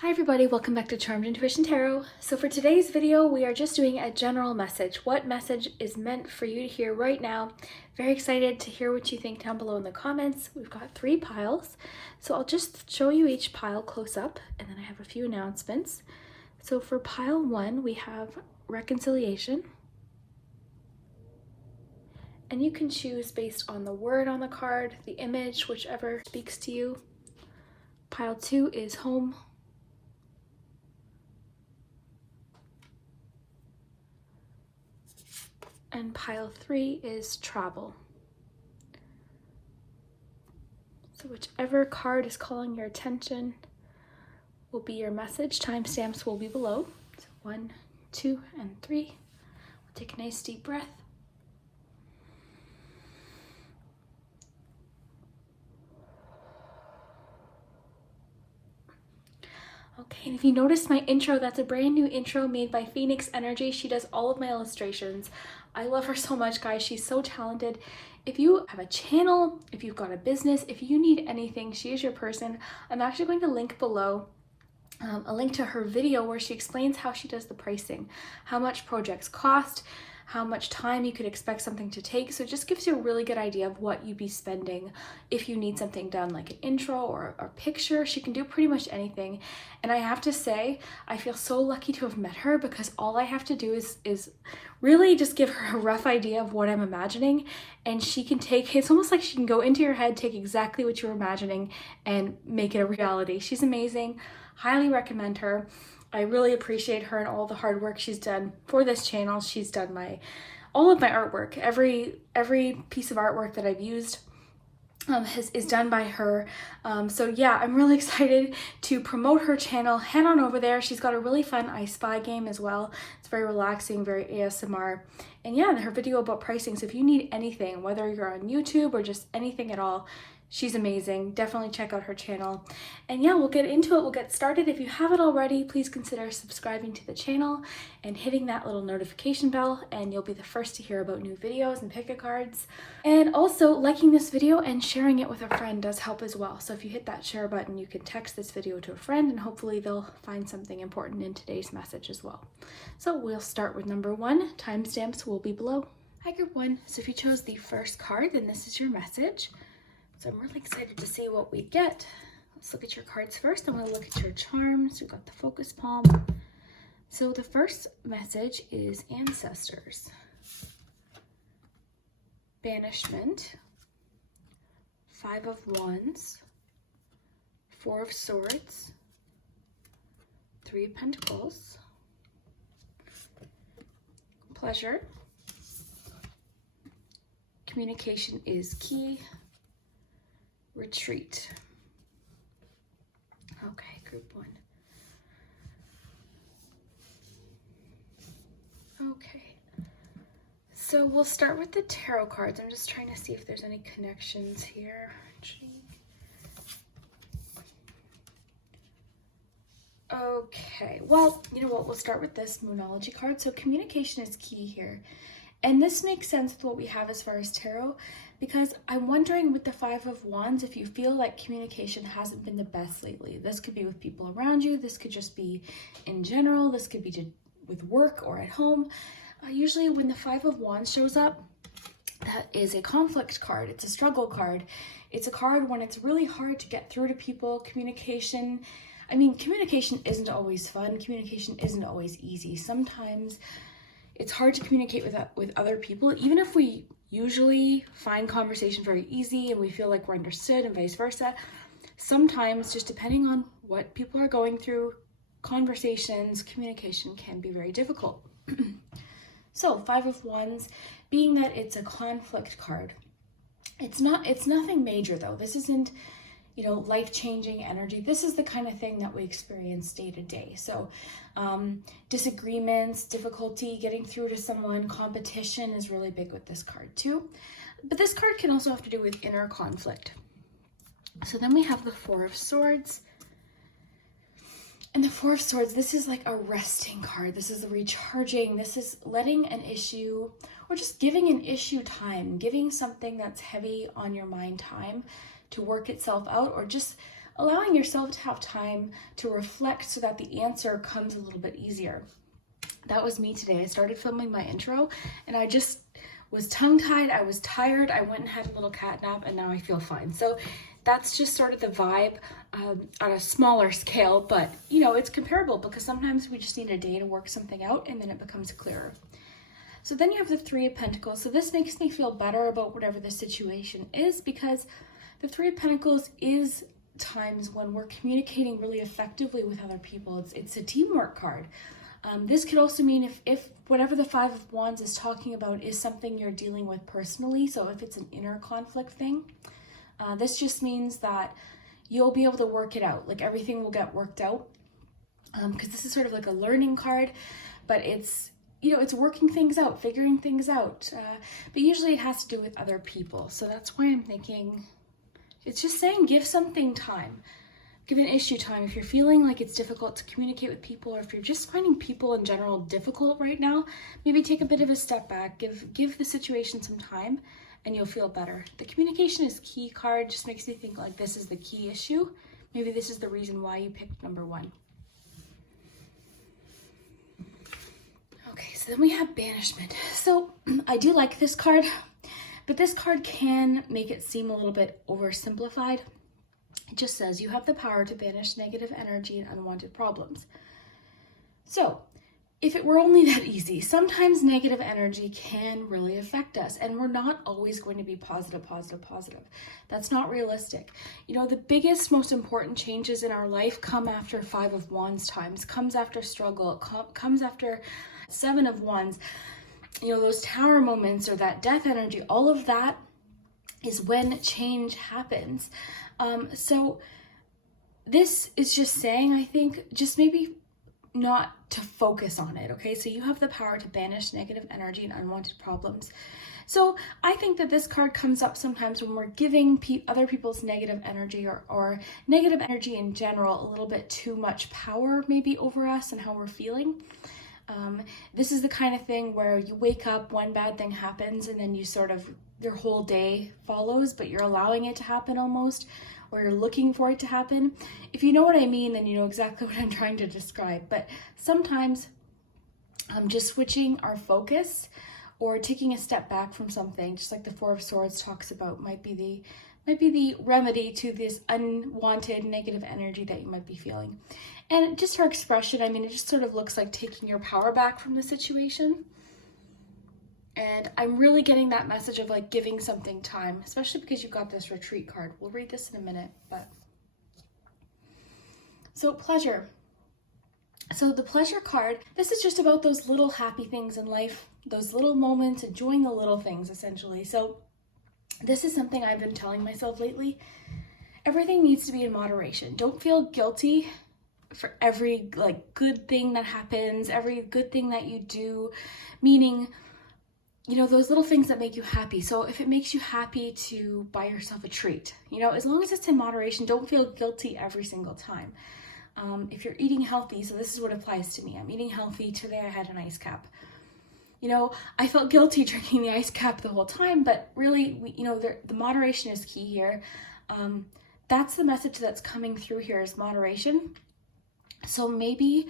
Hi everybody, welcome back to Charmed Intuition Tarot. So for today's video, we are just doing a general message. What message is meant for you to hear right now? Very excited to hear what you think down below in the comments. We've got 3 piles, so I'll just show you each pile close up, and then I have a few announcements. So for pile 1, we have reconciliation. And you can choose based on the word on the card, the image, whichever speaks to you. Pile 2 is home. And pile 3 is travel. So whichever card is calling your attention will be your message. Timestamps will be below. So 1, 2, and 3. We'll take a nice deep breath. Okay, and if you noticed my intro, that's a brand new intro made by Phoenix Energy. She does all of my illustrations. I love her so much, guys. She's so talented. If you have a channel, if you've got a business, if you need anything, she is your person. I'm actually going to link below a link to her video where she explains how she does the pricing, how much projects cost, how much time you could expect something to take. So it just gives you a really good idea of what you'd be spending if you need something done, like an intro or a picture. She can do pretty much anything. And I have to say, I feel so lucky to have met her because all I have to do is really just give her a rough idea of what I'm imagining, and she can take, it's almost like she can go into your head, take exactly what you're imagining and make it a reality. She's amazing. Highly recommend her. I really appreciate her and all the hard work she's done for this channel. She's done all of my artwork. Every piece of artwork that I've used is done by her. So yeah, I'm really excited to promote her channel. Head on over there. She's got a really fun I Spy game as well. It's very relaxing, very ASMR. And yeah, her video about pricing. So if you need anything, whether you're on YouTube or just anything at all, she's amazing. Definitely check out her channel. And yeah, we'll get into it. We'll get started. If you haven't already, please consider subscribing to the channel and hitting that little notification bell, and you'll be the first to hear about new videos and pick-a-cards. And also, liking this video and sharing it with a friend does help as well. So if you hit that share button, you can text this video to a friend and hopefully they'll find something important in today's message as well. So we'll start with number 1. Timestamps will be below. Hi, group 1. So if you chose the first card, then this is your message. So I'm really excited to see what we get. Let's look at your cards first. I'm going to look at your charms. We've got the focus palm. So the first message is ancestors, banishment, 5 of Wands, 4 of Swords, 3 of Pentacles, pleasure, communication is key, retreat. Okay, group 1. Okay, so we'll start with the tarot cards. I'm just trying to see if there's any connections here. Okay, well, you know what? We'll start with this Moonology card. So communication is key here. And this makes sense with what we have as far as tarot, because I'm wondering with the 5 of Wands, if you feel like communication hasn't been the best lately. This could be with people around you. This could just be in general. This could be with work or at home. Usually when the 5 of Wands shows up, that is a conflict card. It's a struggle card. It's a card when it's really hard to get through to people. Communication isn't always fun. Communication isn't always easy. Sometimes it's hard to communicate with other people, even if we usually find conversation very easy and we feel like we're understood and vice versa. Sometimes, just depending on what people are going through, communication can be very difficult. So 5 of Wands, being that it's a conflict card, it's nothing major though. This isn't, life-changing energy. This is the kind of thing that we experience day to day. So disagreements, difficulty getting through to someone, competition is really big with this card too. But this card can also have to do with inner conflict. So then we have the 4 of Swords. And the 4 of Swords, this is like a resting card. This is a recharging. This is letting an issue, or just giving an issue time, giving something that's heavy on your mind time to work itself out, or just allowing yourself to have time to reflect so that the answer comes a little bit easier. That was me today. I started filming my intro and I just was tongue-tied, I was tired, I went and had a little cat nap, and now I feel fine. So that's just sort of the vibe on a smaller scale, but you know, it's comparable because sometimes we just need a day to work something out and then it becomes clearer. So then you have the Three of Pentacles. So this makes me feel better about whatever the situation is, because the Three of Pentacles is times when we're communicating really effectively with other people. It's a teamwork card. This could also mean if whatever the Five of Wands is talking about is something you're dealing with personally, so if it's an inner conflict thing, this just means that you'll be able to work it out. Like everything will get worked out, because this is sort of like a learning card, but it's, you know, it's working things out, figuring things out. But usually it has to do with other people. So that's why I'm thinking, it's just saying give something time. Give an issue time. If you're feeling like it's difficult to communicate with people, or if you're just finding people in general difficult right now, maybe take a bit of a step back, give the situation some time, and you'll feel better. The communication is key card just makes me think like this is the key issue. Maybe this is the reason why you picked number 1. Okay, so then we have banishment. So I do like this card, but this card can make it seem a little bit oversimplified. It just says you have the power to banish negative energy and unwanted problems. So if it were only that easy, sometimes negative energy can really affect us, and we're not always going to be positive. That's not realistic. You know, the biggest, most important changes in our life come after Five of Wands times, comes after struggle, comes after Seven of Wands. You know, those tower moments or that death energy, all of that is when change happens. So this is just saying, I think, just maybe not to focus on it, okay? So you have the power to banish negative energy and unwanted problems. So I think that this card comes up sometimes when we're giving other people's negative energy or negative energy in general a little bit too much power maybe over us and how we're feeling. This is the kind of thing where you wake up, one bad thing happens, and then you sort of, your whole day follows, but you're allowing it to happen almost, or you're looking for it to happen. If you know what I mean, then you know exactly what I'm trying to describe. But sometimes just switching our focus or taking a step back from something, just like the Four of Swords talks about, might be the remedy to this unwanted negative energy that you might be feeling. And just her expression, I mean, it just sort of looks like taking your power back from the situation. And I'm really getting that message of like giving something time, especially because you've got this retreat card. We'll read this in a minute, but. So pleasure. So the pleasure card, this is just about those little happy things in life, those little moments, enjoying the little things essentially. So this is something I've been telling myself lately. Everything needs to be in moderation. Don't feel guilty for every like good thing that happens, every good thing that you do, meaning, you know, those little things that make you happy. So if it makes you happy to buy yourself a treat, you know, as long as it's in moderation, don't feel guilty every single time. If you're eating healthy, so this is what applies to me. I'm eating healthy. Today I had an ice cap. You know, I felt guilty drinking the ice cap the whole time, but really, you know, the moderation is key here. That's the message that's coming through here is moderation. So maybe,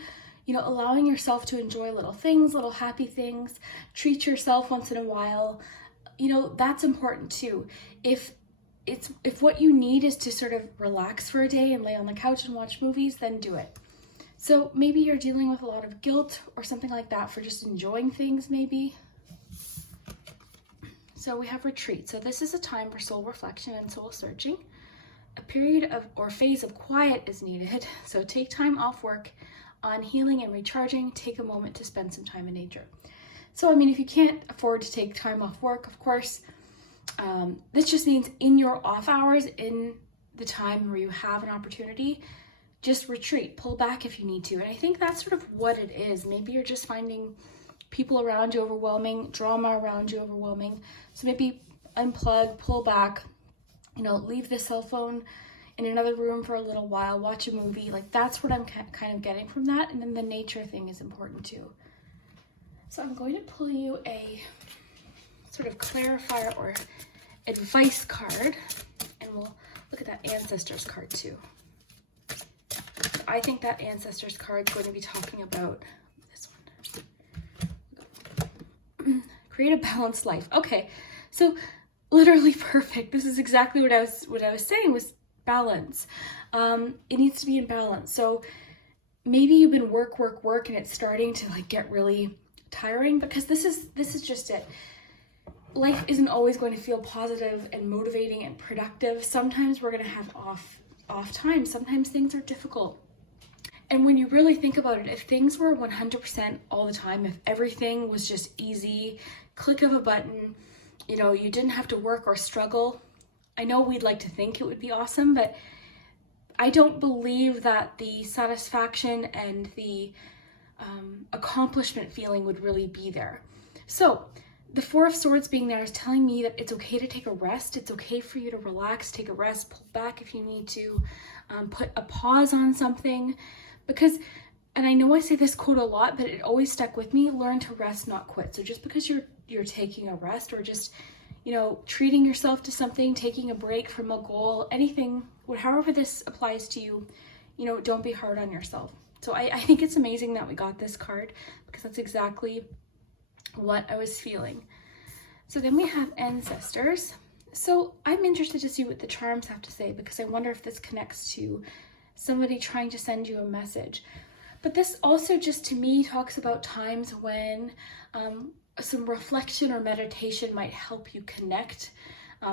you know, allowing yourself to enjoy little things, little happy things, treat yourself once in a while, you know, that's important too. If what you need is to sort of relax for a day and lay on the couch and watch movies, then do it. So maybe you're dealing with a lot of guilt or something like that for just enjoying things maybe. So we have retreat. So this is a time for soul reflection and soul searching. A period of or phase of quiet is needed. So take time off work on healing and recharging. Take a moment to spend some time in nature. So, I mean, if you can't afford to take time off work, of course, this just means in your off hours, in the time where you have an opportunity, just retreat, pull back if you need to. And I think that's sort of what it is. Maybe you're just finding people around you overwhelming, drama around you overwhelming. So maybe unplug, pull back, you know, leave the cell phone in another room for a little while, watch a movie. Like that's what I'm kind of getting from that. And then the nature thing is important too. So I'm going to pull you a sort of clarifier or advice card, and we'll look at that ancestors card too. I think that Ancestors card is going to be talking about this one. Create a balanced life. Okay, so literally perfect. This is exactly what I was saying was balance. It needs to be in balance. So maybe you've been work, and it's starting to like get really tiring, because this is just it. Life isn't always going to feel positive and motivating and productive. Sometimes we're going to have off time. Sometimes things are difficult. And when you really think about it, if things were 100% all the time, if everything was just easy, click of a button, you know, you didn't have to work or struggle. I know we'd like to think it would be awesome, but I don't believe that the satisfaction and the accomplishment feeling would really be there. So the Four of Swords being there is telling me that it's okay to take a rest. It's okay for you to relax, take a rest, pull back if you need to, put a pause on something. Because, and I know I say this quote a lot, but it always stuck with me, learn to rest, not quit. So just because you're taking a rest, or just, you know, treating yourself to something, taking a break from a goal, anything, however this applies to you, you know, don't be hard on yourself. So I think it's amazing that we got this card, because that's exactly what I was feeling. So then we have Ancestors. So I'm interested to see what the charms have to say, because I wonder if this connects to somebody trying to send you a message. But this also just to me talks about times when some reflection or meditation might help you connect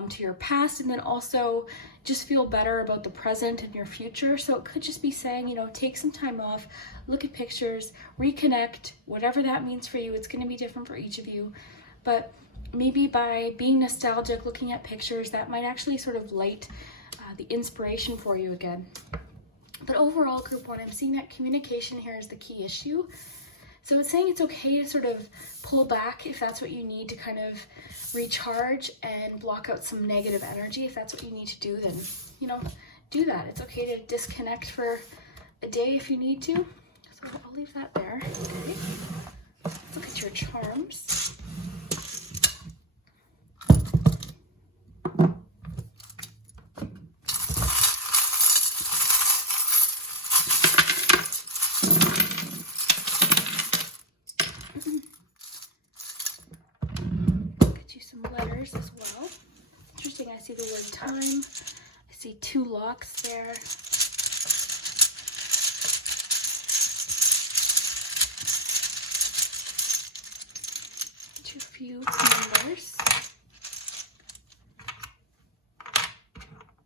to your past, and then also just feel better about the present and your future. So it could just be saying, you know, take some time off, look at pictures, reconnect, whatever that means for you. It's going to be different for each of you. But maybe by being nostalgic, looking at pictures, that might actually sort of light the inspiration for you again. But overall, group one, I'm seeing that communication here is the key issue. So it's saying it's okay to sort of pull back if that's what you need to kind of recharge and block out some negative energy. If that's what you need to do, then, you know, do that. It's okay to disconnect for a day if you need to. So I'll leave that there. Okay. Let's look at your charms. Letters as well. Interesting, I see the word time. I see 2 locks there. Too few numbers.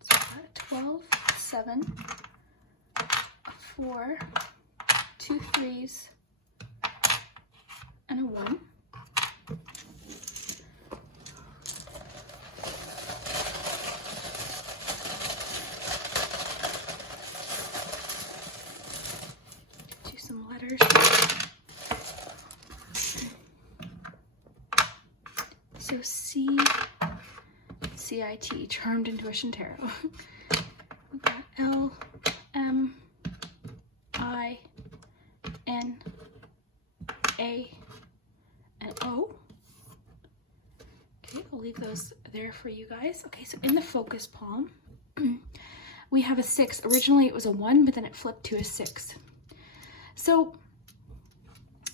So we've got a 12, 7, a 4, 2 3s, and a 1. So CIT, Charmed Intuition Tarot. We've got L, M, I, N, A, and O. Okay, I'll leave those there for you guys. Okay, so in the focus palm, we have a 6. Originally it was a 1, but then it flipped to a 6. So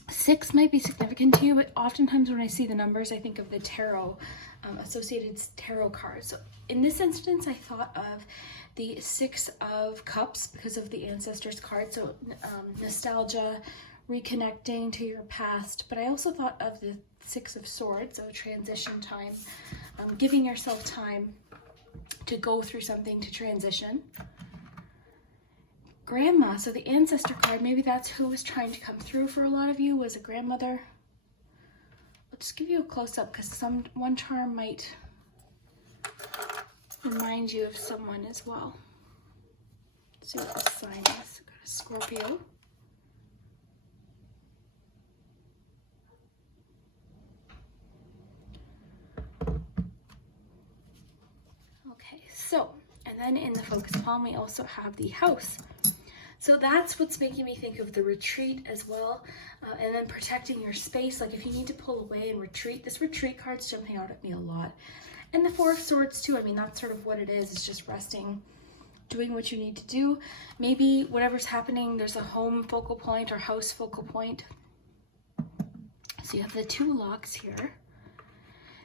6 might be significant to you, but oftentimes when I see the numbers, I think of the tarot, associated tarot cards. So in this instance, I thought of the 6 of Cups because of the Ancestors card. So nostalgia, reconnecting to your past. But I also thought of the 6 of Swords, so transition time, giving yourself time to go through something, to transition. Grandma, so the ancestor card, maybe that's who was trying to come through for a lot of you, was a grandmother. I'll just give you a close-up because one charm might remind you of someone as well. Let's see what this sign is. Got a Scorpio. Okay, so, and then in the focus palm, we also have the House. So that's what's making me think of the retreat as well, and then protecting your space. Like if you need to pull away and retreat, this retreat card's jumping out at me a lot. And the 4 of Swords too, I mean, that's sort of what it is. It's just resting doing what you need to do. Maybe whatever's happening, there's a home focal point or house focal point. So you have the 2 locks here.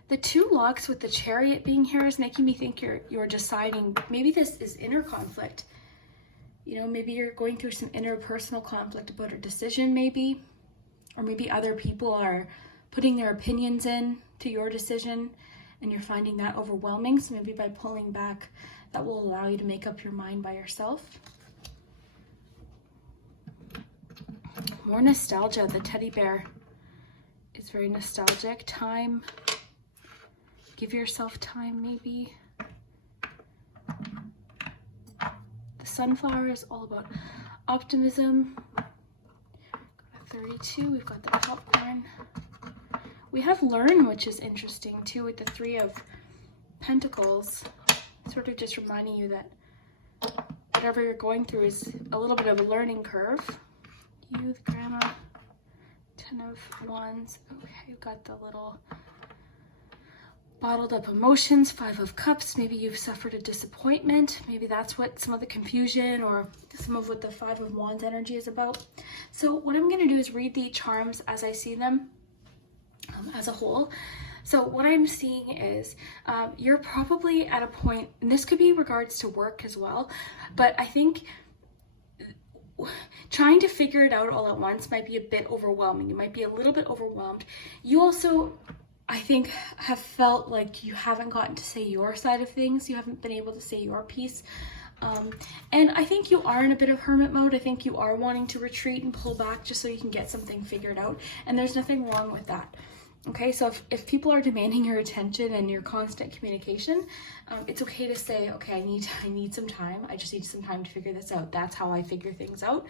The 2 locks with the Chariot being here is making me think you're deciding, maybe this is inner conflict. You know, maybe you're going through some interpersonal conflict about a decision maybe, or maybe other people are putting their opinions in to your decision and you're finding that overwhelming. So maybe by pulling back, that will allow you to make up your mind by yourself. More nostalgia. The teddy bear is very nostalgic. Time. Give yourself time, maybe. The sunflower is all about optimism. Got a 32. We've got the popcorn. We have learn, which is interesting too, with the 3 of Pentacles. Sort of just reminding you that whatever you're going through is a little bit of a learning curve. Youth, grandma, 10 of Wands. Okay, you've got the little bottled up emotions, 5 of Cups. Maybe you've suffered a disappointment. Maybe that's what some of the confusion or some of what the 5 of Wands energy is about. So what I'm going to do is read the charms as I see them as a whole. So what I'm seeing is you're probably at a point, and this could be in regards to work as well, but I think trying to figure it out all at once might be a bit overwhelming. You might be a little bit overwhelmed. You also, I think, have felt like you haven't gotten to say your side of things. You haven't been able to say your piece. And I think you are in a bit of hermit mode. I think you are wanting to retreat and pull back just so you can get something figured out. And there's nothing wrong with that. Okay, so if people are demanding your attention and your constant communication, it's okay to say, okay, I need some time. I just need some time to figure this out. That's how I figure things out.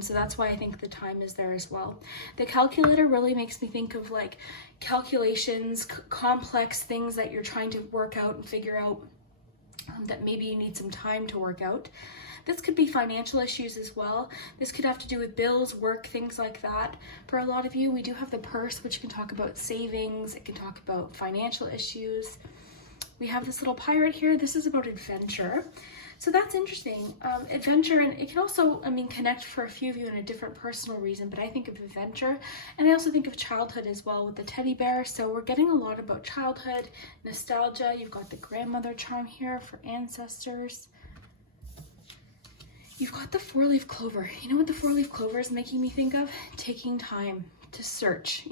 So that's why I think the time is there as well. The calculator really makes me think of like calculations, complex things that you're trying to work out and figure out that maybe you need some time to work out. This could be financial issues as well. This could have to do with bills, work, things like that. For a lot of you, we do have the purse, which can talk about savings. It can talk about financial issues. We have this little pirate here. This is about adventure. So that's interesting. Adventure, and it can also, connect for a few of you in a different personal reason, but I think of adventure. And I also think of childhood as well with the teddy bear. So we're getting a lot about childhood, nostalgia. You've got the grandmother charm here for ancestors. You've got the 4-leaf clover. You know what the 4-leaf clover is making me think of? Taking time to search,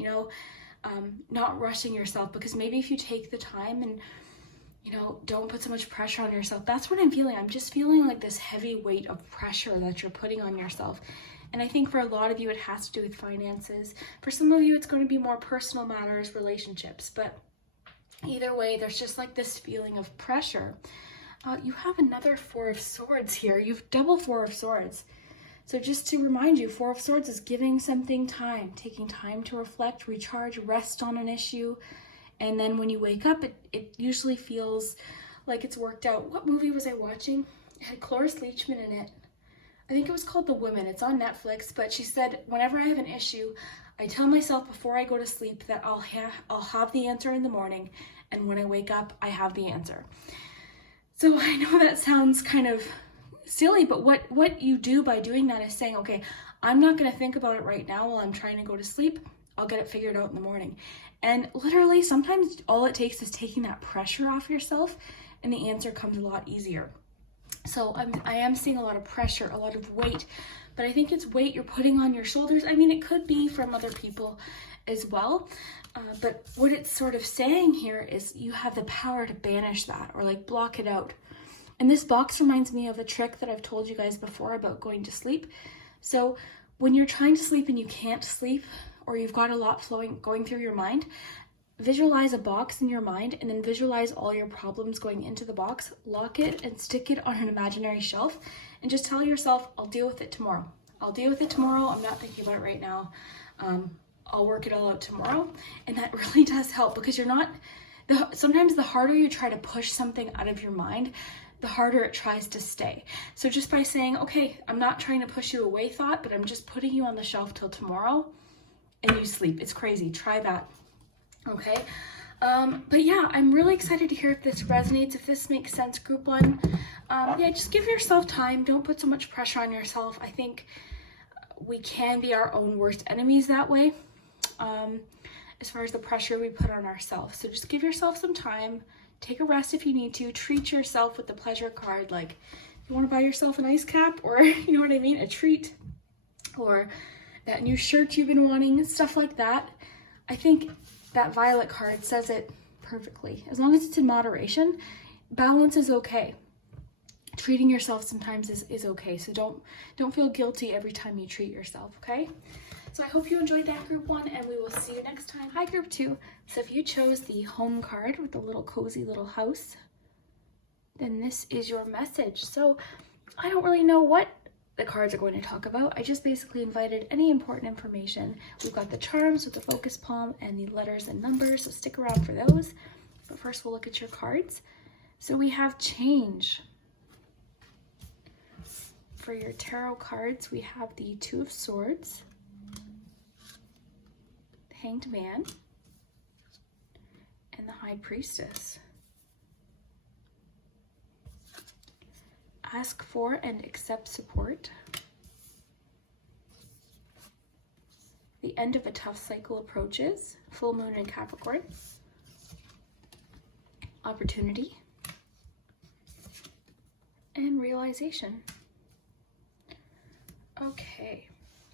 not rushing yourself, because maybe if you take the time and, don't put so much pressure on yourself. That's what I'm feeling. I'm just feeling like this heavy weight of pressure that you're putting on yourself. And I think for a lot of you, it has to do with finances. For some of you, it's going to be more personal matters, relationships. But either way, there's just like this feeling of pressure. You have another 4 of Swords here. You've double 4 of Swords. So just to remind you, 4 of Swords is giving something time, taking time to reflect, recharge, rest on an issue. And then when you wake up, it usually feels like it's worked out. What movie was I watching? It had Cloris Leachman in it. I think it was called The Woman. It's on Netflix, but she said, whenever I have an issue, I tell myself before I go to sleep that I'll have the answer in the morning. And when I wake up, I have the answer. So I know that sounds kind of silly, but what you do by doing that is saying, okay, I'm not going to think about it right now while I'm trying to go to sleep. I'll get it figured out in the morning. And literally, sometimes all it takes is taking that pressure off yourself, and the answer comes a lot easier. So I am seeing a lot of pressure, a lot of weight, but I think it's weight you're putting on your shoulders. It could be from other people as well. But what it's sort of saying here is you have the power to banish that or like block it out. And this box reminds me of a trick that I've told you guys before about going to sleep. So when you're trying to sleep and you can't sleep, or you've got a lot going through your mind, visualize a box in your mind and then visualize all your problems going into the box, lock it and stick it on an imaginary shelf and just tell yourself, I'll deal with it tomorrow. I'll deal with it tomorrow. I'm not thinking about it right now. I'll work it all out tomorrow. And that really does help because sometimes the harder you try to push something out of your mind, the harder it tries to stay. So just by saying, okay, I'm not trying to push you away thought, but I'm just putting you on the shelf till tomorrow and you sleep. It's crazy. Try that. Okay. But yeah, I'm really excited to hear if this resonates, if this makes sense, group 1. Yeah, just give yourself time. Don't put so much pressure on yourself. I think we can be our own worst enemies that way, as far as the pressure we put on ourselves. So just give yourself some time. Take a rest if you need to. Treat yourself with the pleasure card. Like, you want to buy yourself an ice cap, or you know what I mean, a treat, or that new shirt you've been wanting, stuff like that. I think that violet card says it perfectly. As long as it's in moderation, balance is okay. Treating yourself sometimes is okay. So don't feel guilty every time you treat yourself, okay? So I hope you enjoyed that group 1, and we will see you next time. Hi group 2. So if you chose the home card with the little cozy little house, then this is your message. So I don't really know what the cards are going to talk about. I just basically invited any important information. We've got the charms with the focus palm and the letters and numbers, so stick around for those. But first we'll look at your cards. So we have change. For your tarot cards, we have the Two of Swords, the Hanged Man, and the High Priestess. Ask for and accept support. The end of a tough cycle approaches. Full moon in Capricorn. Opportunity. And realization. Okay,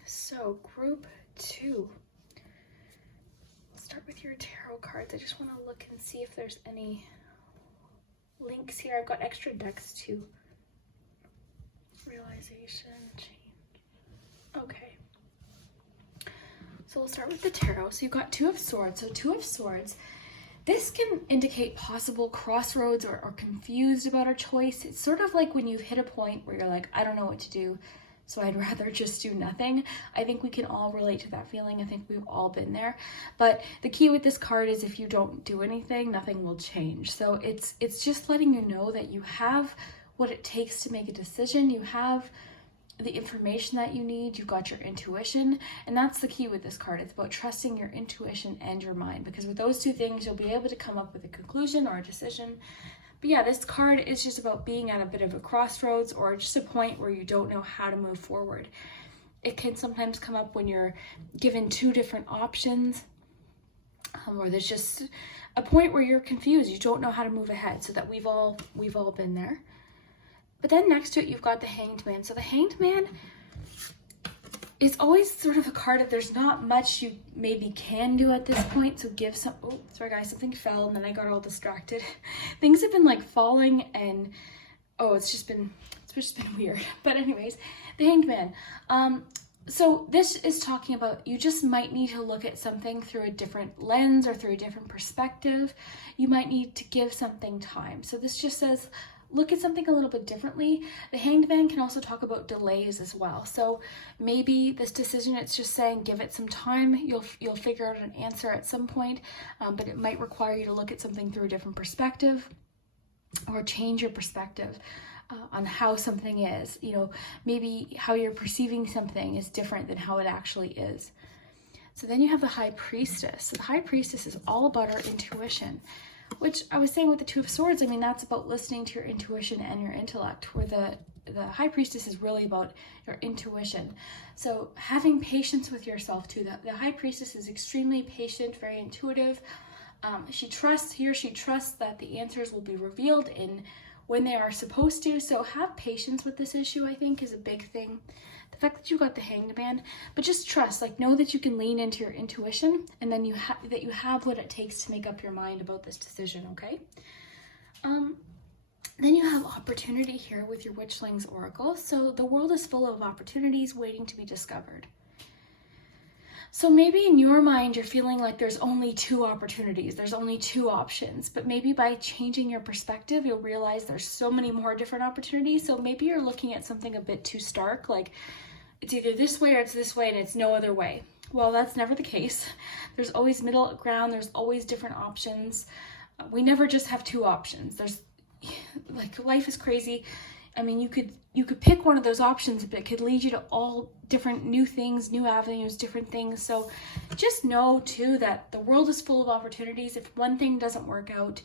so group 2. Let's start with your tarot cards. I just want to look and see if there's any links here. I've got extra decks too. Realization, change. Okay. So we'll start with the tarot. So you've got Two of Swords. So Two of Swords, this can indicate possible crossroads or confused about a choice. It's sort of like when you've hit a point where you're like, I don't know what to do, so I'd rather just do nothing. I think we can all relate to that feeling. I think we've all been there. But the key with this card is if you don't do anything, nothing will change. So it's just letting you know that you have what it takes to make a decision. You have the information that you need. You've got your intuition. And that's the key with this card. It's about trusting your intuition and your mind, because with those two things, you'll be able to come up with a conclusion or a decision. But yeah, this card is just about being at a bit of a crossroads, or just a point where you don't know how to move forward. It can sometimes come up when you're given two different options, or there's just a point where you're confused. You don't know how to move ahead. So that we've all been there. But then next to it, you've got the Hanged Man. So the Hanged Man is always sort of a card that there's not much you maybe can do at this point. So give some, oh, sorry guys, something fell and then I got all distracted. Things have been like falling and, oh, it's just been weird. But anyways, the Hanged Man. So this is talking about you just might need to look at something through a different lens or through a different perspective. You might need to give something time. So this just says, look at something a little bit differently. The Hanged Man can also talk about delays as well. So maybe this decision, it's just saying give it some time. You'll figure out an answer at some point, but it might require you to look at something through a different perspective or change your perspective on how something is. You know, maybe how you're perceiving something is different than how it actually is. So then you have the High Priestess. So the High Priestess is all about our intuition, which I was saying with the Two of Swords, I mean, that's about listening to your intuition and your intellect, where the High Priestess is really about your intuition. So having patience with yourself too. The High Priestess is extremely patient, very intuitive. She trusts that the answers will be revealed in when they are supposed to. So have patience with this issue, I think, is a big thing. The fact that you got the Hanged Man, but just trust, like know that you can lean into your intuition, and then you have what it takes to make up your mind about this decision, okay? Then you have opportunity here with your Witchling's Oracle. So the world is full of opportunities waiting to be discovered. So maybe in your mind, you're feeling like there's only two opportunities, there's only two options, but maybe by changing your perspective, you'll realize there's so many more different opportunities. So maybe you're looking at something a bit too stark, like it's either this way or it's this way and it's no other way. Well, that's never the case. There's always middle ground, there's always different options. We never just have two options. There's, like, life is crazy. I mean, you could pick one of those options, but it could lead you to all different new things, new avenues, different things. So just know too that the world is full of opportunities. If one thing doesn't work out,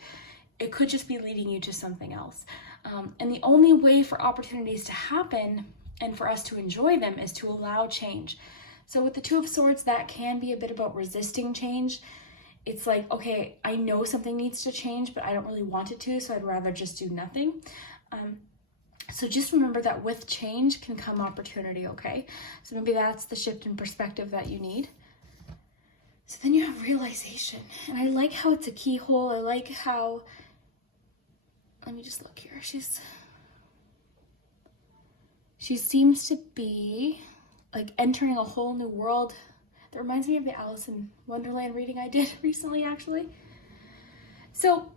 it could just be leading you to something else. And the only way for opportunities to happen and for us to enjoy them is to allow change. So with the Two of Swords, that can be a bit about resisting change. It's like, okay, I know something needs to change, but I don't really want it to, so I'd rather just do nothing. So just remember that with change can come opportunity, okay? So maybe that's the shift in perspective that you need. So then you have realization. And I like how it's a keyhole. I like how, let me just look here. She seems to be like entering a whole new world. That reminds me of the Alice in Wonderland reading I did recently, actually. So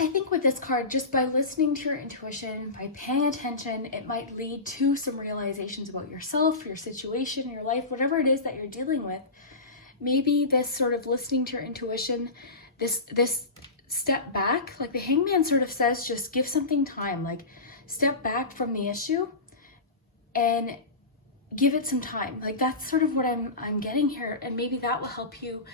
I think with this card, just by listening to your intuition, by paying attention, it might lead to some realizations about yourself, your situation, your life, whatever it is that you're dealing with. Maybe this sort of listening to your intuition, this step back, like the Hangman sort of says, just give something time, like step back from the issue and give it some time. Like that's sort of what I'm getting here. And maybe that will help you.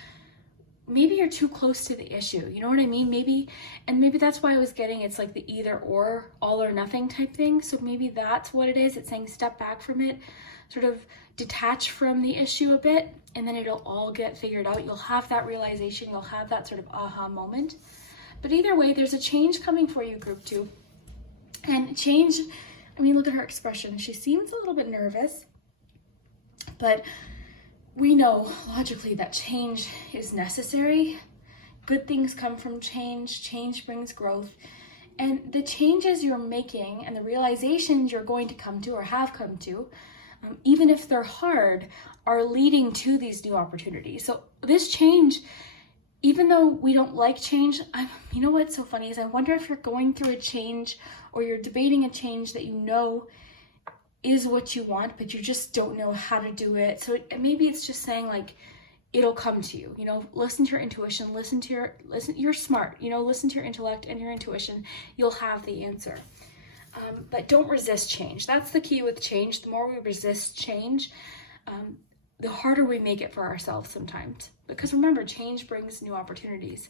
Maybe you're too close to the issue. You know what I mean? Maybe that's why I was getting, it's like the either or, all or nothing type thing. So maybe that's what it is. It's saying step back from it, sort of detach from the issue a bit, and then it'll all get figured out. You'll have that realization. You'll have that sort of aha moment. But either way, there's a change coming for you, group 2. And change, I mean, look at her expression. She seems a little bit nervous, but we know logically that change is necessary. Good things come from change. Change brings growth. And the changes you're making and the realizations you're going to come to or have come to, even if they're hard, are leading to these new opportunities. So this change, even though we don't like change, you know what's so funny is I wonder if you're going through a change or you're debating a change that you know is what you want, but you just don't know how to do it. So maybe it's just saying like, it'll come to you, listen to your intuition, you're smart, listen to your intellect and your intuition, you'll have the answer. But don't resist change. That's the key with change. The more we resist change, the harder we make it for ourselves sometimes. Because remember, change brings new opportunities.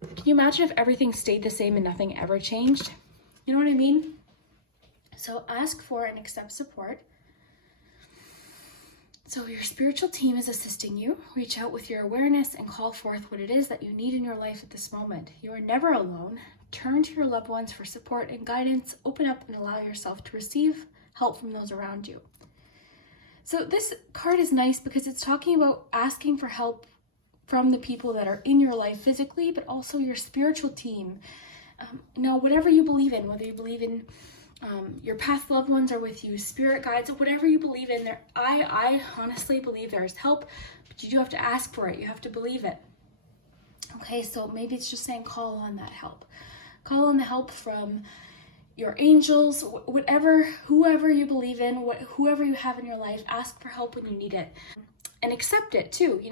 Can you imagine if everything stayed the same and nothing ever changed? You know what I mean? So ask for and accept support. So your spiritual team is assisting you. Reach out with your awareness and call forth what it is that you need in your life at this moment. You are never alone. Turn to your loved ones for support and guidance. Open up and allow yourself to receive help from those around you. So this card is nice because it's talking about asking for help from the people that are in your life physically, but also your spiritual team. Now, whatever you believe in, whether you believe in your past loved ones are with you, spirit guides, whatever you believe in there, I honestly believe there's help, but you do have to ask for it. You have to believe it. Okay, so maybe it's just saying call on that help. Call on the help from your angels, whoever you believe in, whoever you have in your life, ask for help when you need it. And accept it too.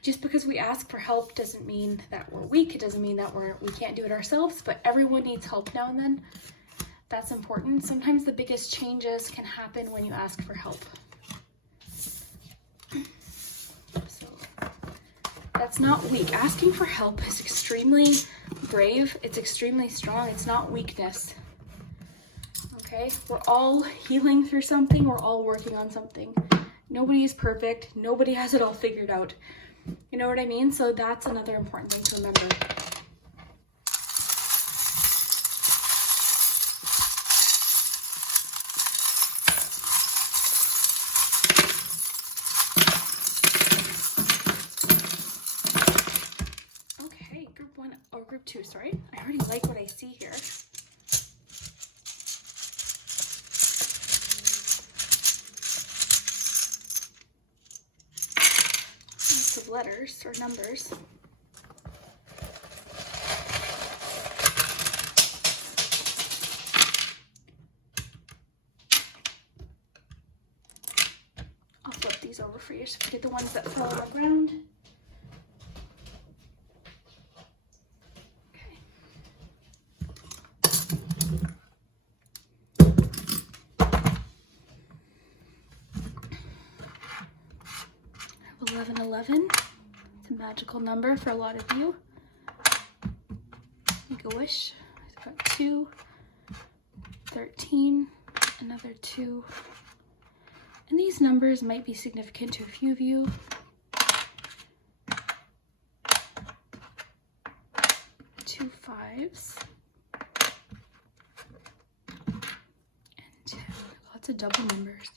Just because we ask for help doesn't mean that we're weak. It doesn't mean that we can't do it ourselves, but everyone needs help now and then. That's important. Sometimes the biggest changes can happen when you ask for help. So that's not weak. Asking for help is extremely brave. It's extremely strong. It's not weakness. Okay? We're all healing through something. We're all working on something. Nobody is perfect. Nobody has it all figured out. You know what I mean? So that's another important thing to remember. Group 2, sorry. I already like what I see here. Lots of letters or numbers. I'll flip these over for you so you get the ones that fell on the ground. 1111. It's a magical number for a lot of you. Make a wish. I've got 2, 13, another 2. And these numbers might be significant to a few of you. 2 5s. And 10. Lots of double numbers.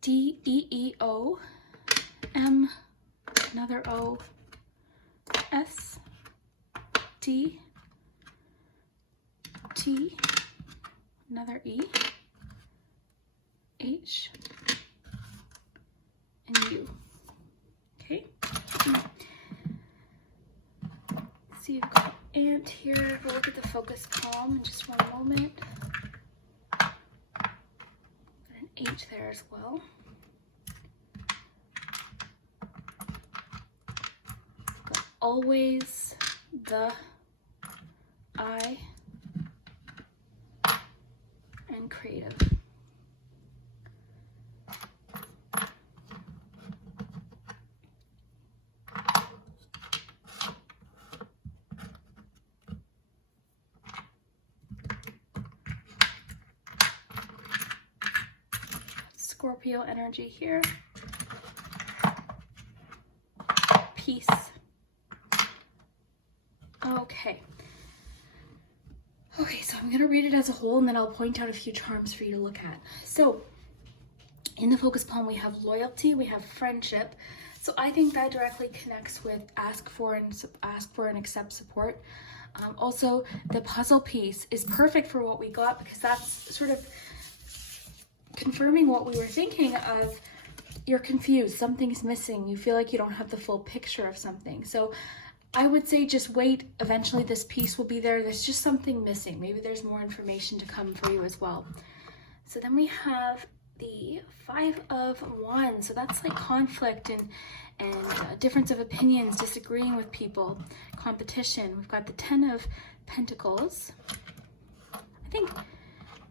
D, E, E, O, M, another O, S, D, T, another E, H, and U. Okay. See, you've got ant here. We'll look at the focus palm in just one moment. An H there as well. Always, the, I, and creative. Scorpio energy here. Peace. Okay, so I'm going to read it as a whole, and then I'll point out a few charms for you to look at. So in the focus palm, we have loyalty, we have friendship. So I think that directly connects with ask for and accept support. Also, the puzzle piece is perfect for what we got, because that's sort of confirming what we were thinking of. You're confused, something's missing, you feel like you don't have the full picture of something. So I would say just wait, eventually this piece will be there. There's just something missing. Maybe there's more information to come for you as well. So then we have the 5 of Wands. So that's like conflict and difference of opinions, disagreeing with people, competition. We've got the 10 of Pentacles. I think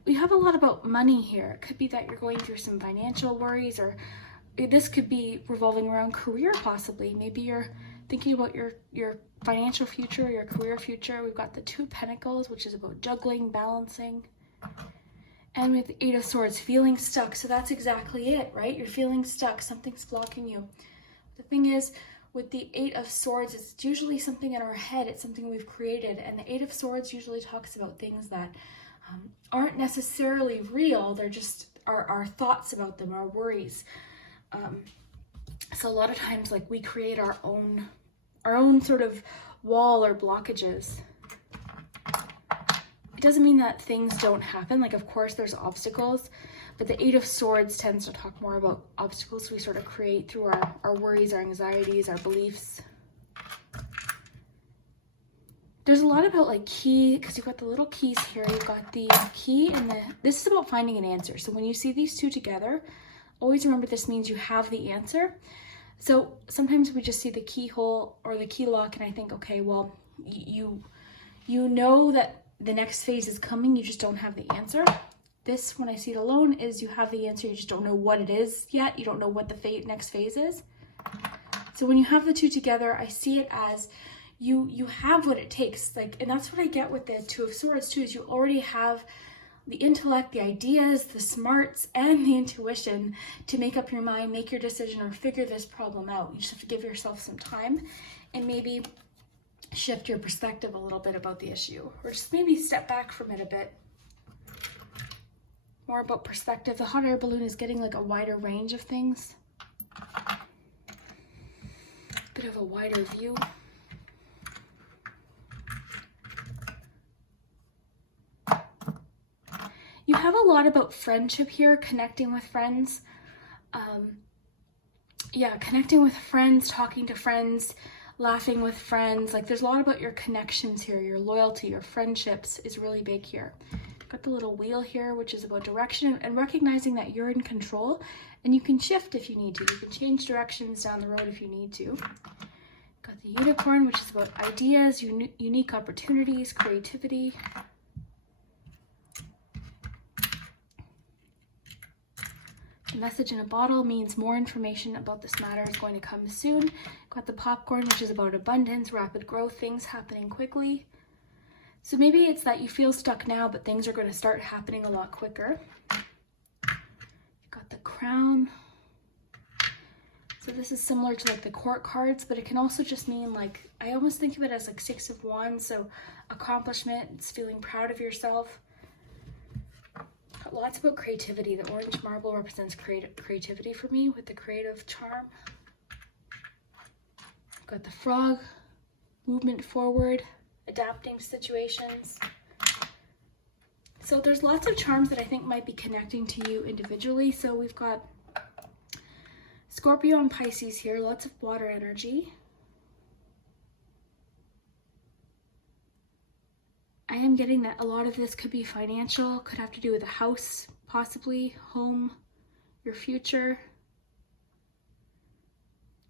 we have a lot about money here. It could be that you're going through some financial worries, or this could be revolving around career possibly. Maybe you're thinking about your financial future, your career future. We've got the 2 of Pentacles, which is about juggling, balancing. And with the 8 of Swords, feeling stuck. So that's exactly it, right? You're feeling stuck. Something's blocking you. The thing is, with the 8 of Swords, it's usually something in our head. It's something we've created. And the 8 of Swords usually talks about things that aren't necessarily real. They're just our thoughts about them, our worries. So a lot of times, like, we create our own sort of wall or blockages. It doesn't mean that things don't happen. Like, of course there's obstacles, but the 8 of Swords tends to talk more about obstacles we sort of create through our worries, our anxieties, our beliefs. There's a lot about like key, because you've got the little keys here. You've got the key and this is about finding an answer. So when you see these two together, always remember this means you have the answer. So sometimes we just see the keyhole or the key lock and I think, okay, well, you know that the next phase is coming, you just don't have the answer. This, when I see it alone, is you have the answer, you just don't know what it is yet. You don't know what the next phase is. So when you have the two together, I see it as you have what it takes. Like, and that's what I get with the 2 of Swords too, is you already have the intellect, the ideas, the smarts, and the intuition to make up your mind, make your decision, or figure this problem out. You just have to give yourself some time and maybe shift your perspective a little bit about the issue, or just maybe step back from it a bit. More about perspective. The hot air balloon is getting like a wider range of things. Bit of a wider view. You have a lot about friendship here, connecting with friends. Connecting with friends, talking to friends, laughing with friends. Like, there's a lot about your connections here, your loyalty, your friendships is really big here. Got the little wheel here, which is about direction and recognizing that you're in control and you can shift if you need to. You can change directions down the road if you need to. Got the unicorn, which is about ideas, unique opportunities, creativity. Message in a bottle means more information about this matter is going to come soon. Got the popcorn, which is about abundance, rapid growth, things happening quickly. So maybe it's that you feel stuck now, but things are going to start happening a lot quicker. Got the Crown. So this is similar to like the Court cards, but it can also just mean like, I almost think of it as like 6 of Wands. So accomplishment, it's feeling proud of yourself. Lots about creativity. The orange marble represents creativity for me with the creative charm. Got the Frog, movement forward, adapting to situations. So there's lots of charms that I think might be connecting to you individually. So we've got Scorpio and Pisces here, lots of water energy. I am getting that a lot of this could be financial, could have to do with a house, possibly, home, your future.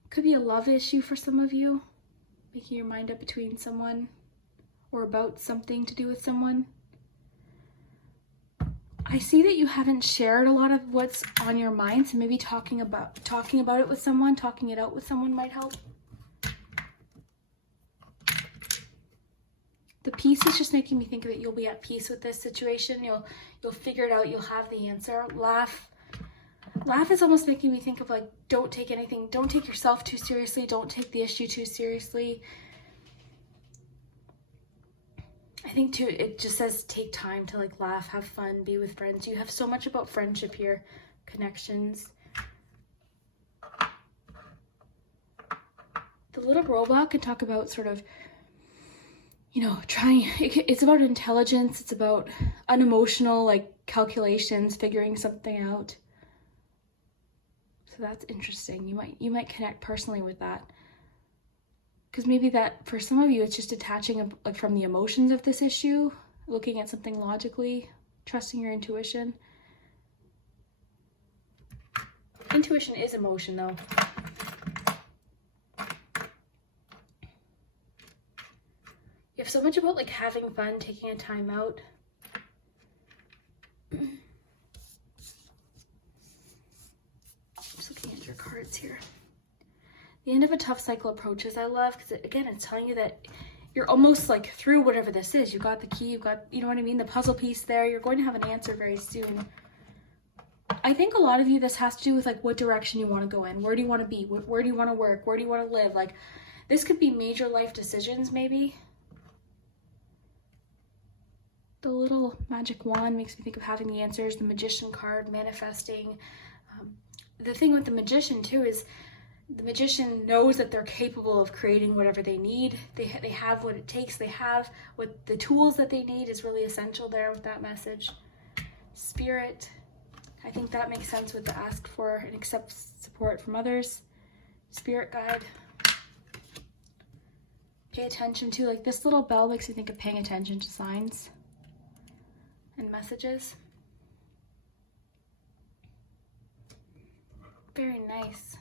Could be a love issue for some of you, making your mind up between someone or about something to do with someone. I see that you haven't shared a lot of what's on your mind, so maybe talking about it with someone, talking it out with someone might help. The peace is just making me think of it. You'll be at peace with this situation. You'll figure it out. You'll have the answer. Laugh is almost making me think of like, don't take yourself too seriously. Don't take the issue too seriously. I think too, it just says take time to like laugh, have fun, be with friends. You have so much about friendship here, connections. The little robot can talk about sort of, it's about intelligence. It's about unemotional, like calculations, figuring something out. So that's interesting. You might connect personally with that. Because maybe that, for some of you, it's just detaching from the emotions of this issue, looking at something logically, trusting your intuition. Intuition is emotion, though. You have so much about like having fun, taking a time out. Just looking at your cards here. The end of a tough cycle approaches, I love, because again, it's telling you that you're almost like through whatever this is. You got the key, you've got, you know what I mean, the puzzle piece there. You're going to have an answer very soon. I think a lot of you, this has to do with like what direction you want to go in. Where do you want to be? Where do you want to work? Where do you want to live? Like this could be major life decisions maybe. The little magic wand makes me think of having the answers. The Magician card, manifesting. The thing with the Magician too is the Magician knows that they're capable of creating whatever they need. They have what it takes. They have what the tools that they need is really essential there with that message. Spirit. I think that makes sense with the ask for and accept support from others. Spirit guide. Pay attention to, like this little bell makes me think of paying attention to signs and messages. Very nice.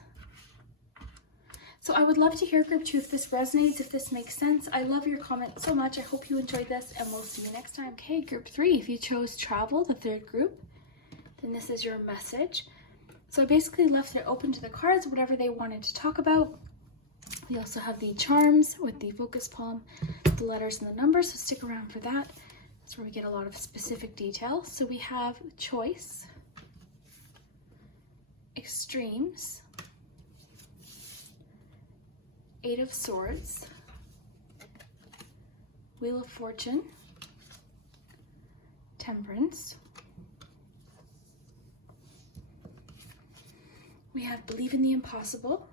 So I would love to hear group 2 if this resonates, if this makes sense. I love your comment so much. I hope you enjoyed this and we'll see you next time. Okay, group 3, if you chose travel, the 3rd group, then this is your message. So I basically left it open to the cards, whatever they wanted to talk about. We also have the charms with the focus palm, the letters and the numbers, so stick around for that. That's where we get a lot of specific detail. So we have choice, extremes, 8 of Swords, Wheel of Fortune, Temperance. We have Believe in the Impossible,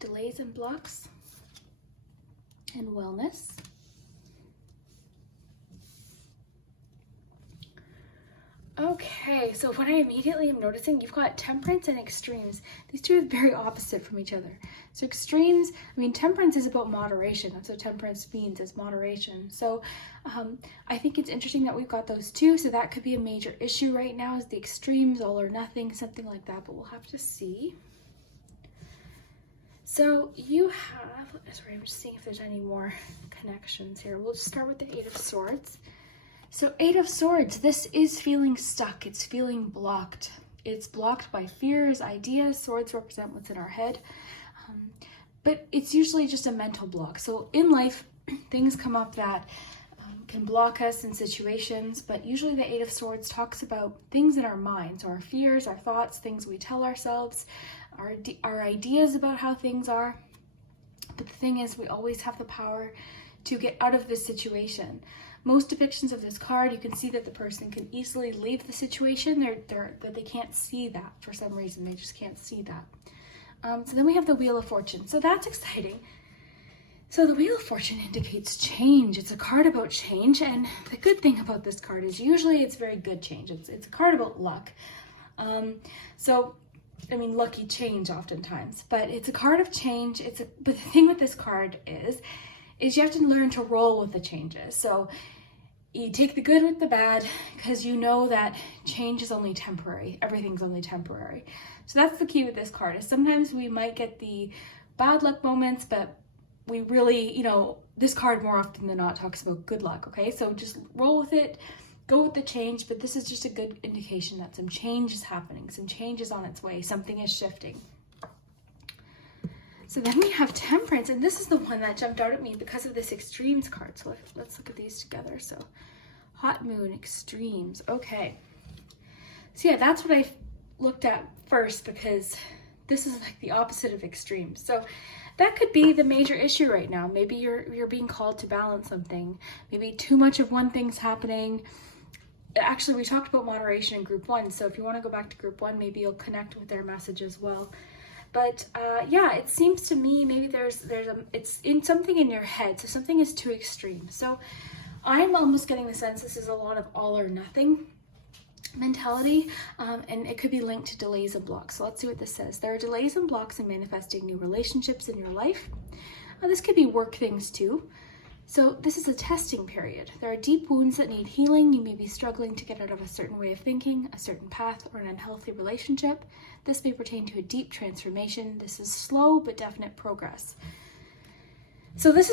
Delays and Blocks, and Wellness. Okay, so what I immediately am noticing, you've got temperance and extremes. These two are very opposite from each other. So extremes, I mean, temperance is about moderation. That's what temperance means, is moderation. So I think it's interesting that we've got those two. So that could be a major issue right now, is the extremes, all or nothing, something like that, but we'll have to see. So you have, sorry, I'm just seeing if there's any more connections here. We'll just start with the 8 of Swords. So 8 of Swords, this is feeling stuck. It's feeling blocked. It's blocked by fears, ideas. Swords represent what's in our head. But it's usually just a mental block. So in life, things come up that can block us in situations, but usually the 8 of Swords talks about things in our minds, our fears, our thoughts, things we tell ourselves, our ideas about how things are. But the thing is, we always have the power to get out of this situation. Most depictions of this card, you can see that the person can easily leave the situation. But they can't see that for some reason. They just can't see that. So then we have the Wheel of Fortune. So that's exciting. So the Wheel of Fortune indicates change. It's a card about change. And the good thing about this card is usually it's very good change. It's a card about luck. Lucky change oftentimes. But it's a card of change. But the thing with this card is you have to learn to roll with the changes. So you take the good with the bad, because you know that change is only temporary. Everything's only temporary. So that's the key with this card, is sometimes we might get the bad luck moments, but we really, this card more often than not talks about good luck, okay? So just roll with it, go with the change, but this is just a good indication that some change is happening, some change is on its way, something is shifting. So then we have Temperance, and this is the one that jumped out at me because of this Extremes card. So let's look at these together. So Hot Moon, Extremes, okay. So yeah, that's what I looked at first, because this is like the opposite of Extremes. So that could be the major issue right now. Maybe you're being called to balance something. Maybe too much of one thing's happening. Actually, we talked about moderation in group 1. So if you want to go back to group 1, maybe you'll connect with their message as well. But yeah, it seems to me maybe it's in something in your head. So something is too extreme. So I'm almost getting the sense this is a lot of all or nothing mentality, and it could be linked to delays and blocks. So let's see what this says. There are delays and blocks in manifesting new relationships in your life. This could be work things too. So this is a testing period. There are deep wounds that need healing. You may be struggling to get out of a certain way of thinking, a certain path, or an unhealthy relationship. This may pertain to a deep transformation. This is slow but definite progress. So this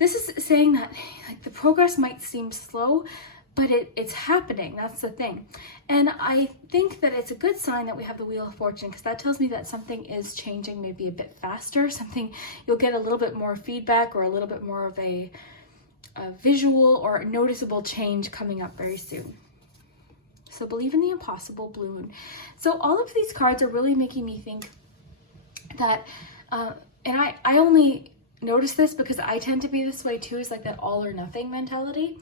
is saying that like the progress might seem slow, but it's happening. That's the thing. And I think that it's a good sign that we have the Wheel of Fortune, because that tells me that something is changing maybe a bit faster. You'll get a little bit more feedback, or a little bit more of a visual or noticeable change coming up very soon. So believe in the impossible, Blue Moon. So all of these cards are really making me think that, and I only notice this because I tend to be this way too, is like that all or nothing mentality.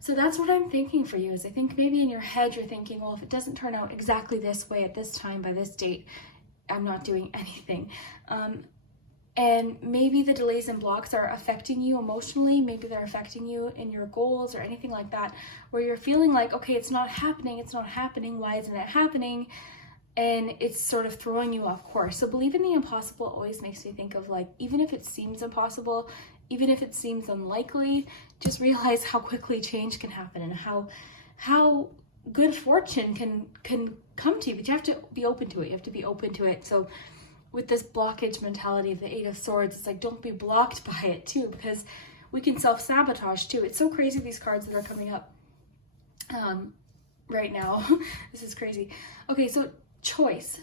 So that's what I'm thinking for you, is I think maybe in your head you're thinking, well, if it doesn't turn out exactly this way at this time by this date, I'm not doing anything. And maybe the delays and blocks are affecting you emotionally. Maybe they're affecting you in your goals or anything like that, where you're feeling like, okay, it's not happening. Why isn't it happening? And it's sort of throwing you off course. So believe in the impossible always makes me think of, like, even if it seems impossible, even if it seems unlikely, just realize how quickly change can happen, and how good fortune can come to you. But you have to be open to it. So with this blockage mentality of the 8 of Swords, it's like, don't be blocked by it too, because we can self-sabotage too. It's so crazy, these cards that are coming up right now. This is crazy. Okay, so choice.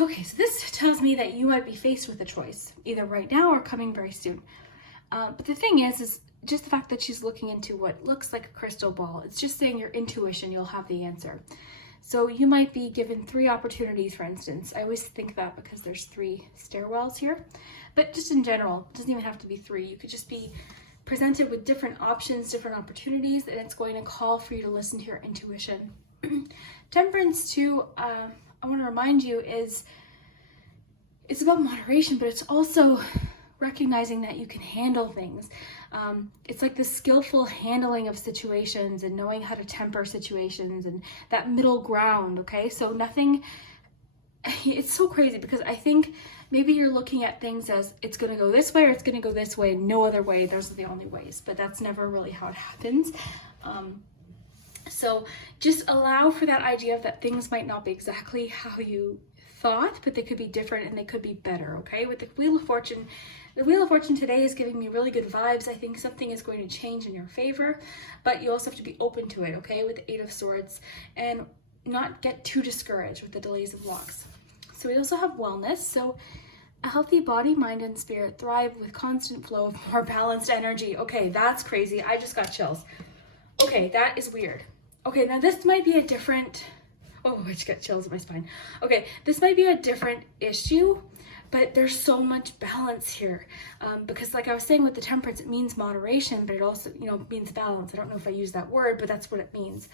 Okay, so this tells me that you might be faced with a choice, either right now or coming very soon. But the thing is just the fact that she's looking into what looks like a crystal ball. It's just saying your intuition, you'll have the answer. So you might be given 3 opportunities, for instance. I always think that because there's 3 stairwells here. But just in general, it doesn't even have to be 3. You could just be presented with different options, different opportunities, and it's going to call for you to listen to your intuition. Temperance too, I want to remind you, it's about moderation, but it's also recognizing that you can handle things. It's like the skillful handling of situations and knowing how to temper situations and that middle ground, okay? So it's so crazy, because I think maybe you're looking at things as it's going to go this way or it's going to go this way, no other way, those are the only ways, but that's never really how it happens. So just allow for that idea that things might not be exactly how you thought, but they could be different and they could be better, okay? With the Wheel of Fortune, the Wheel of Fortune today is giving me really good vibes. I think something is going to change in your favor, but you also have to be open to it, okay? With the Eight of Swords, and not get too discouraged with the delays of walks. So we also have wellness. So a healthy body, mind, and spirit thrive with constant flow of more balanced energy. Okay, that's crazy. I just got chills. Okay, that is weird. Okay, now this might be a different, oh, I just got chills in my spine. Okay, this might be a different issue, but there's so much balance here. Because like I was saying with the temperance, it means moderation, but it also, means balance. I don't know if I use that word, but that's what it means.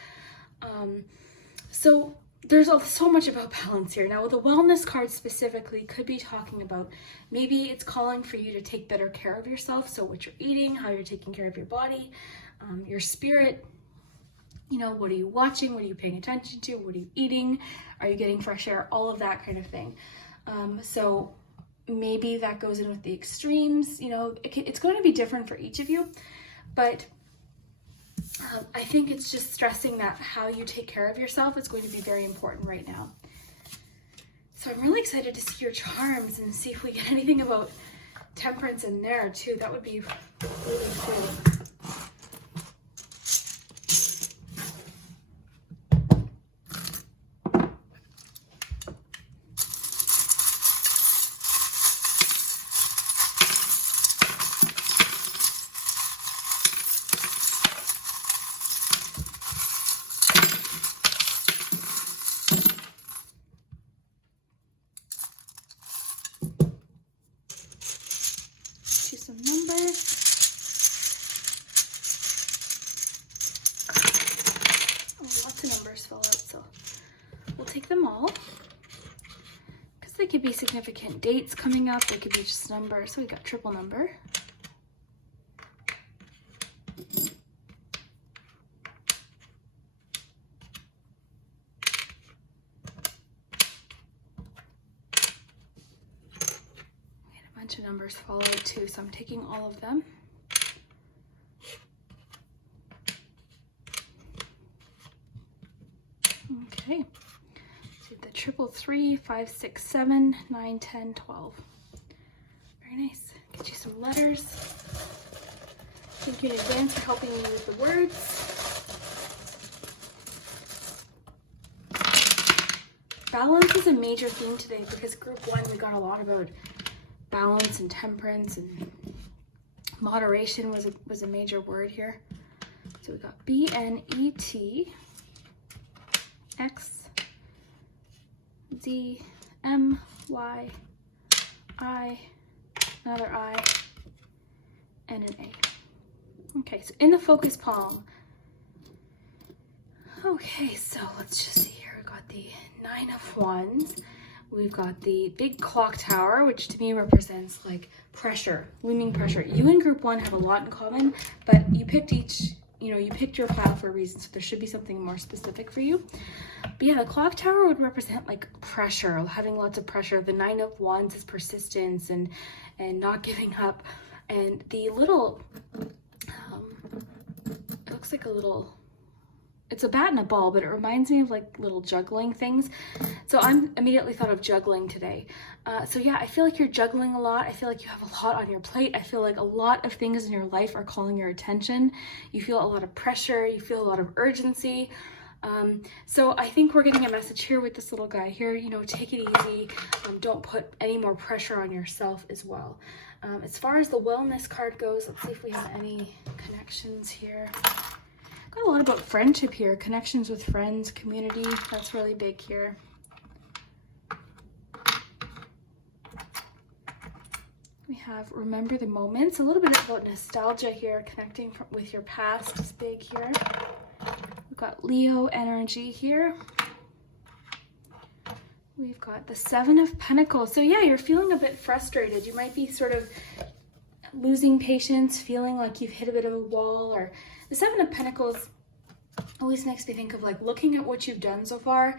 So there's so much about balance here. Now, the wellness card specifically could be talking about, maybe it's calling for you to take better care of yourself. So what you're eating, how you're taking care of your body, your spirit, what are you watching? What are you paying attention to? What are you eating? Are you getting fresh air? All of that kind of thing. So maybe that goes in with the extremes. It's going to be different for each of you, but I think it's just stressing that how you take care of yourself is going to be very important right now. So I'm really excited to see your charms and see if we get anything about temperance in there too. That would be really cool. Some numbers. Oh, lots of numbers fell out, so we'll take them all. Because they could be significant dates coming up, they could be just numbers. So we got triple number. Of numbers follow too, so I'm taking all of them. Okay, so the 333, 5, 6, 7, 9, 10, 12. Very nice. Get you some letters. Thank you in advance for helping me with the words. Balance is a major theme today because group 1 we got a lot about balance and temperance, and moderation was a major word here. So we got BNET X Z M Y I, another I, and an A. Okay, so in the focus palm. Okay, so let's just see here. We got the 9 of Wands. We've got the big clock tower, which to me represents like pressure, looming pressure. You and group 1 have a lot in common, but you picked you picked your pile for a reason, so there should be something more specific for you. But yeah, the clock tower would represent like pressure, having lots of pressure. The 9 of Wands is persistence and not giving up. And the little, it looks like a little, it's a bat and a ball, but it reminds me of like little juggling things. So I'm immediately thought of juggling today. So yeah, I feel like you're juggling a lot. I feel like you have a lot on your plate. I feel like a lot of things in your life are calling your attention. You feel a lot of pressure. You feel a lot of urgency. So I think we're getting a message here with this little guy here, take it easy. Don't put any more pressure on yourself as well. As far as the wellness card goes, let's see if we have any connections here. Got a lot about friendship here, connections with friends, community, that's really big here. We have remember the moments, a little bit about nostalgia here, connecting with your past is big here. We've got Leo energy here. We've got the 7 of Pentacles. So yeah, you're feeling a bit frustrated. You might be sort of losing patience, feeling like you've hit a bit of a wall, or the 7 of Pentacles always makes me think of like looking at what you've done so far,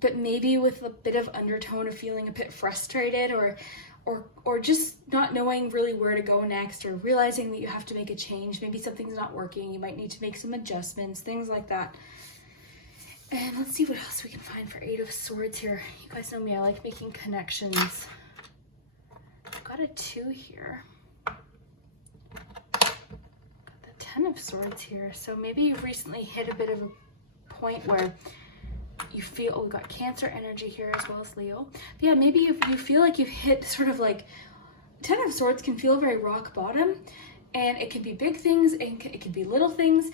but maybe with a bit of undertone of feeling a bit frustrated, or just not knowing really where to go next, or realizing that you have to make a change. Maybe something's not working. You might need to make some adjustments, things like that. And let's see what else we can find for Eight of Swords here. You guys know me, I like making connections. I've got a 2 here. Got the 10 of Swords here. So maybe you've recently hit a bit of a point where you feel, oh, we got Cancer energy here as well as Leo. But yeah, maybe you feel like you've hit sort of like, 10 of Swords can feel very rock bottom, and it can be big things and it can be little things.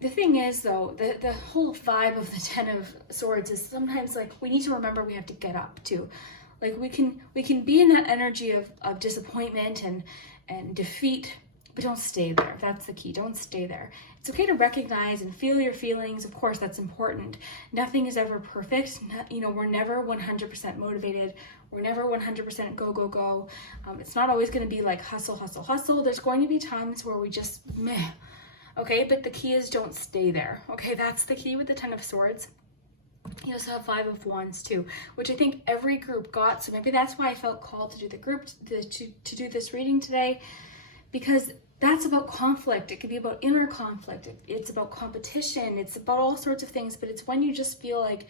The thing is though, the whole vibe of the 10 of Swords is sometimes like we need to remember we have to get up too. Like we can be in that energy of disappointment and defeat, but don't stay there. That's the key. Don't stay there. It's okay to recognize and feel your feelings. Of course, that's important. Nothing is ever perfect. You know, we're never 100% motivated. We're never 100% go, go, go. It's not always going to be like hustle, hustle, hustle. There's going to be times where we just meh. Okay, but the key is don't stay there. Okay, that's the key with the 10 of Swords. You also have 5 of Wands too, which I think every group got. So maybe that's why I felt called to do the group, to do this reading today, because that's about conflict. It could be about inner conflict. It's about competition. It's about all sorts of things, but it's when you just feel like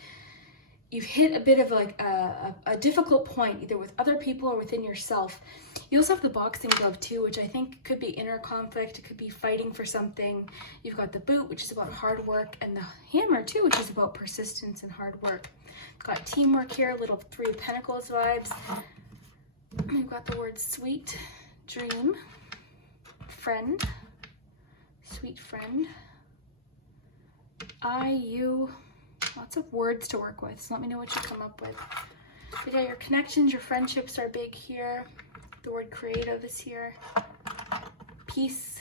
you've hit a bit of like a difficult point, either with other people or within yourself. You also have the Boxing Glove too, which I think could be inner conflict. It could be fighting for something. You've got the Boot, which is about hard work, and the Hammer too, which is about persistence and hard work. We've got teamwork here, little 3 of Pentacles vibes. We've got the word sweet, dream, friend, sweet friend, I, you. Lots of words to work with, so let me know what you come up with. But yeah, your connections, your friendships are big here. The word creative is here. Peace.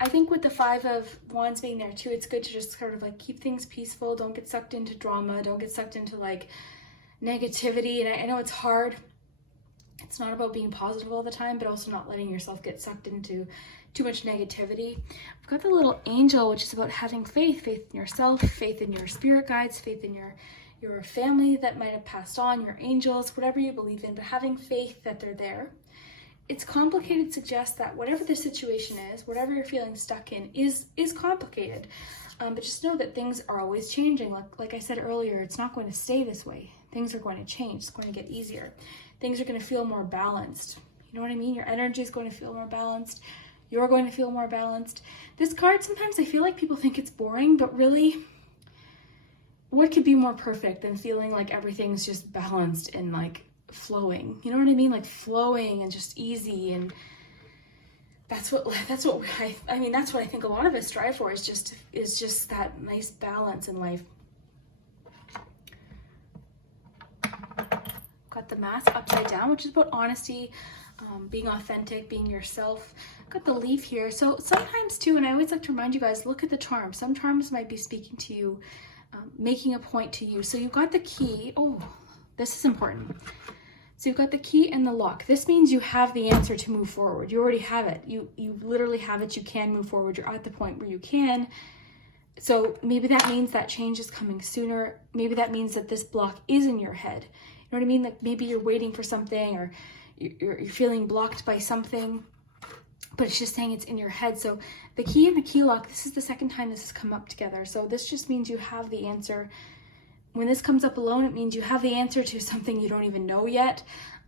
I think with the 5 of Wands being there too, it's good to just sort of like keep things peaceful. Don't get sucked into drama. Don't get sucked into like negativity. And I know it's hard. It's not about being positive all the time, but also not letting yourself get sucked into too much negativity. We've got the little angel, which is about having faith in yourself, faith in your spirit guides, faith in your family that might have passed on, your angels, whatever you believe in, but having faith that they're there. It's complicated suggests that whatever the situation is, whatever you're feeling stuck in is complicated. But just know that things are always changing. Like I said earlier, it's not going to stay this way. Things are going to change. It's going to get easier. Things are going to feel more balanced. You know what I mean? Your energy is going to feel more balanced. You're going to feel more balanced. This card, sometimes I feel like people think it's boring, but really, what could be more perfect than feeling like everything's just balanced and like flowing? You know what I mean? Like flowing and just easy. And that's what I think a lot of us strive for, is just that nice balance in life. Got the Mask upside down, which is about honesty, being authentic, being yourself. Got the Leaf here. So sometimes too, and I always like to remind you guys, look at the charms. Some charms might be speaking to you, making a point to you. So you've got the key. Oh, this is important. So you've got the key and the lock. This means you have the answer to move forward. You already have it. You literally have it. You can move forward. You're at the point where you can. So maybe that means that change is coming sooner. Maybe that means that this block is in your head. You know what I mean? Like maybe you're waiting for something, or you're feeling blocked by something, but it's just saying it's in your head. So the key and the key lock, this is the second time this has come up together. So this just means you have the answer. When this comes up alone, it means you have the answer to something you don't even know yet.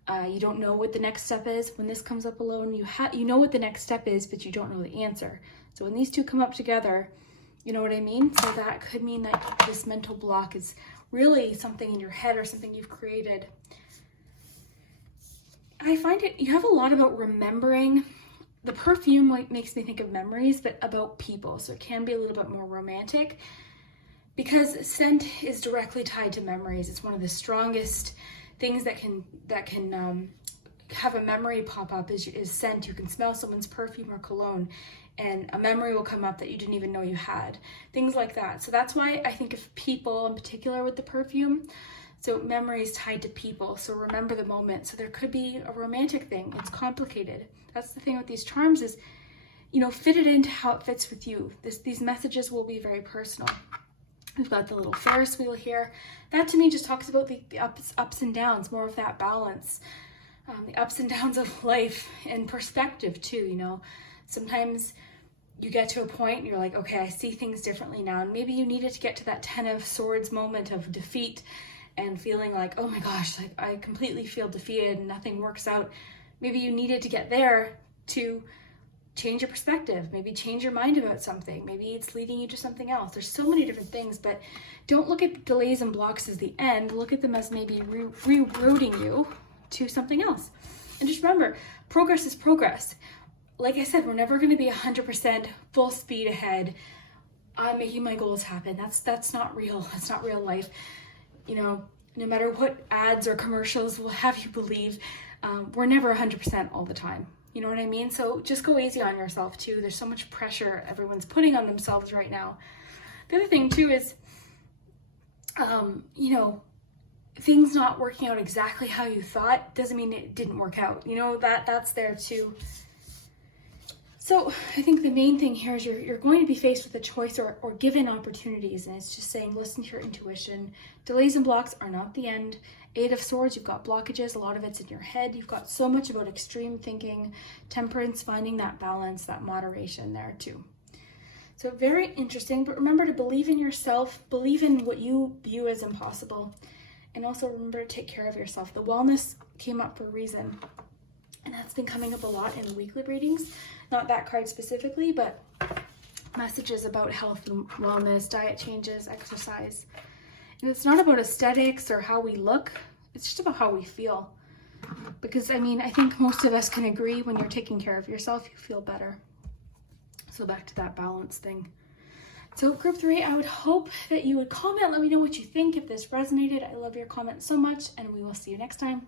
You don't know what the next step is. When this comes up alone, you know what the next step is, but you don't know the answer. So when these two come up together, you know what I mean? So that could mean that this mental block is really something in your head or something you've created. I find you have a lot about remembering. The perfume makes me think of memories, but about people. So it can be a little bit more romantic, because scent is directly tied to memories. It's one of the strongest things that can have a memory pop up is scent. You can smell someone's perfume or cologne, and a memory will come up that you didn't even know you had. Things like that. So that's why I think of people in particular with the perfume. So memory is tied to people. So remember the moment. So there could be a romantic thing. It's complicated. That's the thing with these charms is, fit it into how it fits with you. These messages will be very personal. We've got the little Ferris wheel here. That to me just talks about the ups and downs, more of that balance. The ups and downs of life and perspective too, Sometimes you get to a point and you're like, okay, I see things differently now. And maybe you needed to get to that 10 of Swords moment of defeat and feeling like, oh my gosh, like I completely feel defeated and nothing works out. Maybe you needed to get there to change your perspective, maybe change your mind about something. Maybe it's leading you to something else. There's so many different things, but don't look at delays and blocks as the end. Look at them as maybe rerouting you to something else. And just remember, progress is progress. Like I said, we're never going to be 100% full speed ahead. I'm making my goals happen. That's not real. That's not real life. You know, no matter what ads or commercials will have you believe, we're never 100% all the time. You know what I mean? So just go easy on yourself too. There's so much pressure everyone's putting on themselves right now. The other thing too is, you know, things not working out exactly how you thought doesn't mean it didn't work out. You know, that's there too. So I think the main thing here is you're going to be faced with a choice or given opportunities, and it's just saying, listen to your intuition. Delays and blocks are not the end. 8 of Swords, you've got blockages. A lot of it's in your head. You've got so much about extreme thinking, temperance, finding that balance, that moderation there too. So very interesting, but remember to believe in yourself, believe in what you view as impossible, and also remember to take care of yourself. The wellness came up for a reason, and that's been coming up a lot in the weekly readings. Not that card specifically, but messages about health and wellness, diet changes, exercise. And it's not about aesthetics or how we look, it's just about how we feel. Because I mean, I think most of us can agree when you're taking care of yourself, you feel better. So back to that balance thing. So group 3, I would hope that you would comment, let me know what you think if this resonated. I love your comments so much, and we will see you next time.